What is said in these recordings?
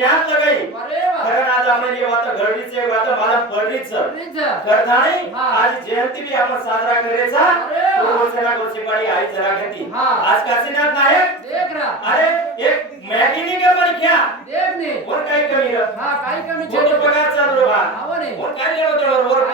ज्ञान लगाई अरे वा कारण आज आपण ये वात घडीचे वात मला पडलीच रीच करतानी हा. आज जयंती भी आपण साजरा करायचा अरे वा. तो वर्षाला गोसेपाडी आई जरा घेती हा. आज काशीनाथ नायक देख रहा अरे एक मॅगीनी के पण क्या देख ने कोण काय कमी र हा काही कमी मोठा पगार चालू बा आव ने कोण काय लेलो तो वर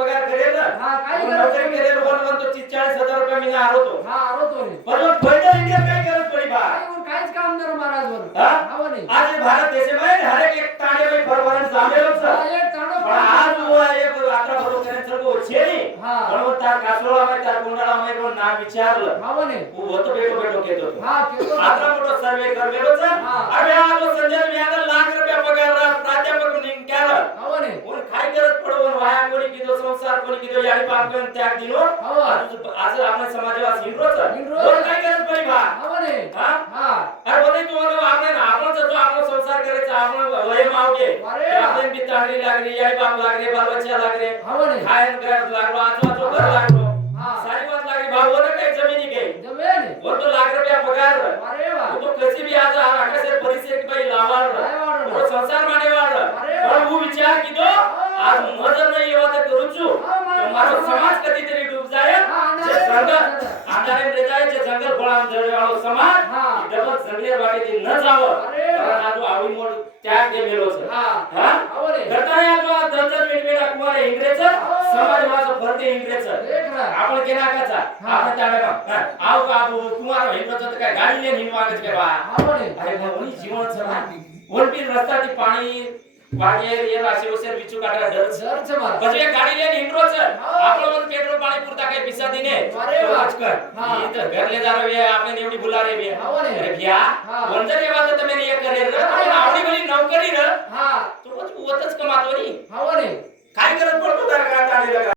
पगार करेल हा, काय कोण करत नोकरी नाही. करेल कोण म्हणतो 40,000 रुपये महिना आरोतो हा आरोतो ने पण फायदा इंडिया काय करत पडी बा काही कोण काहीच काम नाही महाराज वर हा? आव ने आज भारत देशामध्ये हर एक ताणे में फरवरन जामेलो हा, छ एक तांडो पण आज वो एक यात्रा भरो करे चलको छेनी हा. पण तार कासोळा में तार कोंडाळा में कोण नाम विचारलं आव ने वो होतो बेटो केतो हा केतो आता मोठो सर्वे करलेलो छ हा. अबे आज संजय व्याज लाख रुपया पगार प्राध्यापक म्हणून केला आव ने कोण काय करत पडवून वाया कोणी किदो संसार कोणी किदो याडी पाप करून त्याग दिनो हो. आज आपण समाजवास हिंद्रोच हिंद्रो. कोण काय करत पडी बा आव ने हा हा अरे बोले तुम्हाला आपण जो आपण संसार करायचा आपण वय मावगे अरे. आपण बी तांगडी लागली याडी बाप लागले बाल बच्चा लागले आव ने खायन घर लागलो आजूबाजू घर लागलो हा. सारी बात लागली भाऊ वर काही जमिनी काही जमे ने वो तो लाख रुपया पगार अरे वा वो तो कशी भी आज आकाशे परिस्थिती बाई लावाळ लावाळ. वो संसार माने वाळ अरे. पण वो विचार की तो आज मजर नाही येवा तर करूचू मारो समाज कधी तरी डूब जाय जे जंगल आधारे रे जाय जे जंगल गोळाम जळवाळो समाज हा. डबल जंगले वाटे न जावं अरे. कारण आज आवडी मोड त्याग दे मेलो छ हा हा आव ने करता या जो दर्जन मिटमेला कुमार इंग्रेज समाजवाद फरते इंग्रेज देख रहा आपण केला काचा आपण त्याला का आव बाबू तुम्हाला हिंदुचं तर काय गाडी ने निवागच के बा आव ने अरे कोणी जीवन छ ना वरती रस्ताची पाणी वागे ये राशी वसेर विचू काटा डर जर छ मारा म्हणजे गाडी ले हिंड्रो छ आपण मन पेट्रोल पाणी पुरता काही पिसा दिने अरे वा. कर हा. इथं घरले दारो ये आपण एवढी बुला रे बे आव ने. अरे भैया हा. वंजर ये बात तुम्ही